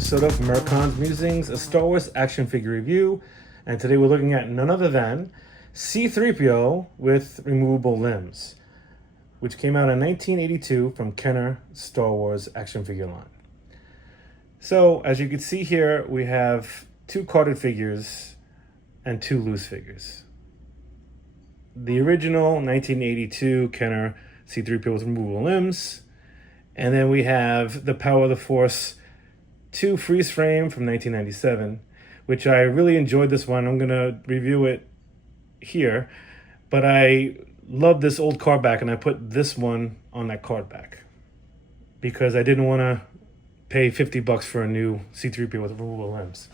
episode of Merkon's Musings, a Star Wars action figure review. And today we're looking at none other than C-3PO with removable limbs, which came out in 1982 from Kenner Star Wars action figure line. So, as you can see here, we have two carded figures and two loose figures. The original 1982 Kenner C-3PO with removable limbs. And then we have the Power of the Force 2 freeze frame from 1997, which I really enjoyed this one. I'm going to review it here, but I love this old card back, and I put this one on that card back because I didn't want to pay $50 for a new C-3PO with removable limbs.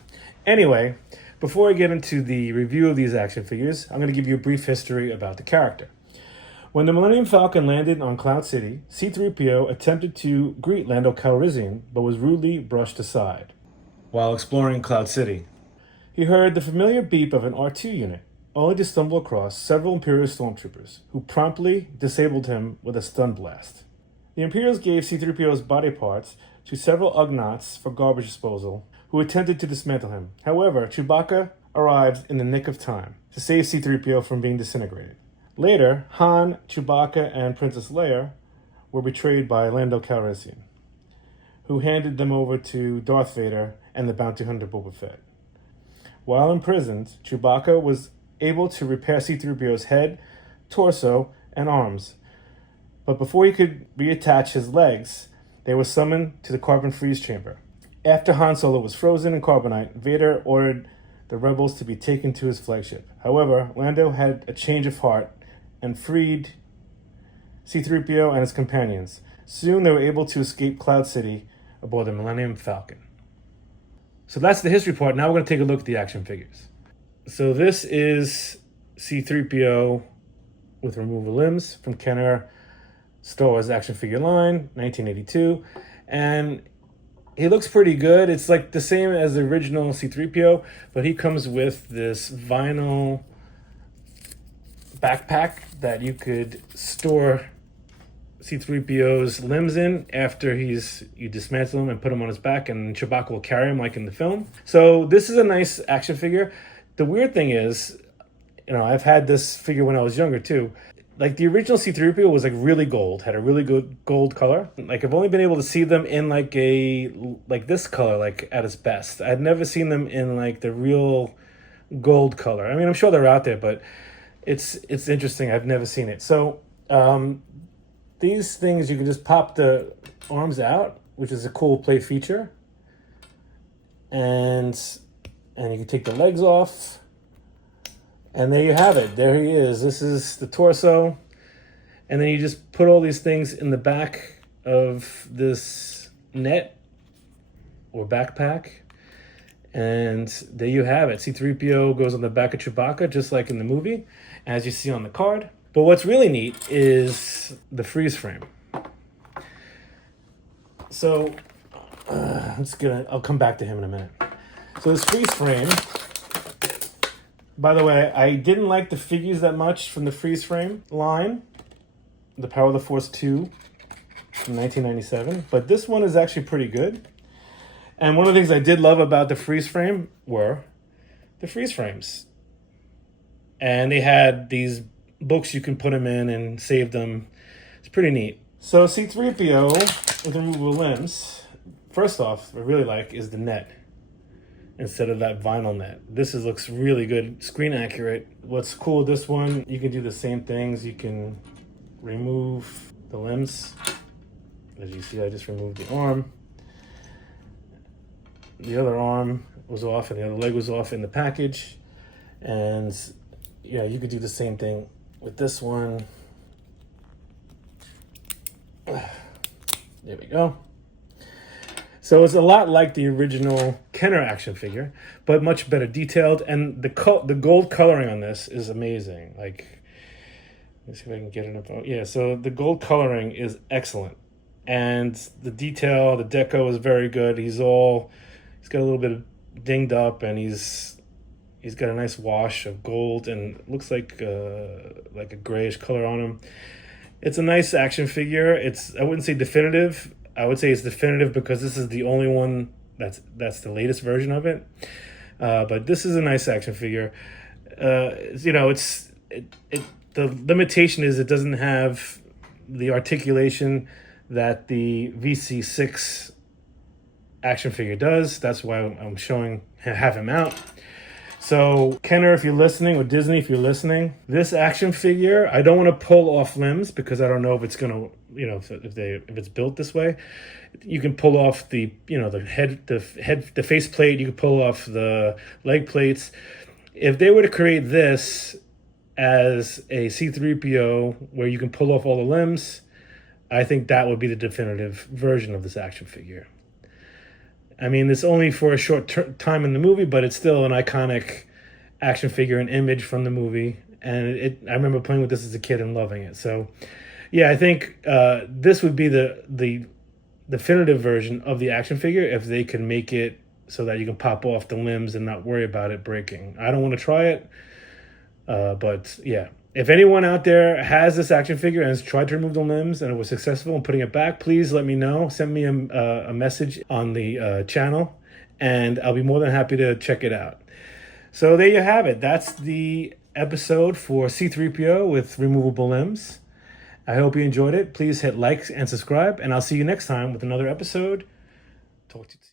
Anyway, before I get into the review of these action figures, I'm going to give you a brief history about the character. When the Millennium Falcon landed on Cloud City, C-3PO attempted to greet Lando Calrissian, but was rudely brushed aside while exploring Cloud City. He heard the familiar beep of an R2 unit, only to stumble across several Imperial stormtroopers, who promptly disabled him with a stun blast. The Imperials gave C-3PO's body parts to several Ugnaughts for garbage disposal, who attempted to dismantle him. However, Chewbacca arrived in the nick of time to save C-3PO from being disintegrated. Later, Han, Chewbacca, and Princess Leia were betrayed by Lando Calrissian, who handed them over to Darth Vader and the bounty hunter Boba Fett. While imprisoned, Chewbacca was able to repair C-3PO's head, torso, and arms. But before he could reattach his legs, they were summoned to the carbon freeze chamber. After Han Solo was frozen in carbonite, Vader ordered the rebels to be taken to his flagship. However, Lando had a change of heart and freed C-3PO and his companions. Soon they were able to escape Cloud City aboard the Millennium Falcon. So that's the history part. Now we're going to take a look at the action figures. So this is C-3PO with removable limbs from Kenner Star Wars action figure line, 1982. And he looks pretty good. It's like the same as the original C-3PO, but he comes with this vinyl backpack that you could store C-3PO's limbs in after you dismantle him and put him on his back, and Chewbacca will carry him like in the film. So this is a nice action figure. The weird thing is, I've had this figure when I was younger too. Like the original C-3PO was like really gold, had a really good gold color. Like I've only been able to see them in like this color, like at its best. I'd never seen them in like the real gold color. I mean, I'm sure they're out there, but it's interesting. I've never seen it. So these things, you can just pop the arms out, which is a cool play feature. And you can take the legs off. And there you have it. There he is. This is the torso. And then you just put all these things in the back of this net or backpack. And there you have it. C-3PO goes on the back of Chewbacca, just like in the movie, as you see on the card. But what's really neat is the freeze frame. So, I'll come back to him in a minute. So this freeze frame, by the way, I didn't like the figures that much from the freeze frame line, the Power of the Force 2 from 1997, but this one is actually pretty good. And one of the things I did love about the freeze frame were the freeze frames. And they had these books you can put them in and save them. It's pretty neat. So C-3PO with removable limbs, first off, what I really like is the net instead of that vinyl net. This looks really good, screen accurate. What's cool with this one, you can do the same things. You can remove the limbs. As you see, I just removed the arm. The other arm was off and the other leg was off in the package. And yeah, you could do the same thing with this one. There we go. So it's a lot like the original Kenner action figure, but much better detailed. And the gold coloring on this is amazing. Like, let's see if I can get it up. Oh, yeah, so the gold coloring is excellent. And the detail, the deco is very good. He's got a little bit of dinged up, and he's got a nice wash of gold, and it looks like a grayish color on him. It's a nice action figure. I wouldn't say definitive. I would say it's definitive because this is the only one that's the latest version of it. But this is a nice action figure. The limitation is it doesn't have the articulation that the VC6 action figure does. That's why I'm have him out. So Kenner, if you're listening, or Disney, if you're listening, this action figure, I don't want to pull off limbs because I don't know if it's gonna, if it's built this way. You can pull off the face plate. You can pull off the leg plates. If they were to create this as a C-3PO where you can pull off all the limbs, I think that would be the definitive version of this action figure. I mean, it's only for a short time in the movie, but it's still an iconic action figure, an image from the movie. And I remember playing with this as a kid and loving it. So, yeah, I think this would be the definitive version of the action figure if they can make it so that you can pop off the limbs and not worry about it breaking. I don't want to try it, but yeah. If anyone out there has this action figure and has tried to remove the limbs and it was successful in putting it back, please let me know. Send me a message on the channel, and I'll be more than happy to check it out. So there you have it. That's the episode for C-3PO with removable limbs. I hope you enjoyed it. Please hit like and subscribe, and I'll see you next time with another episode. Talk to you.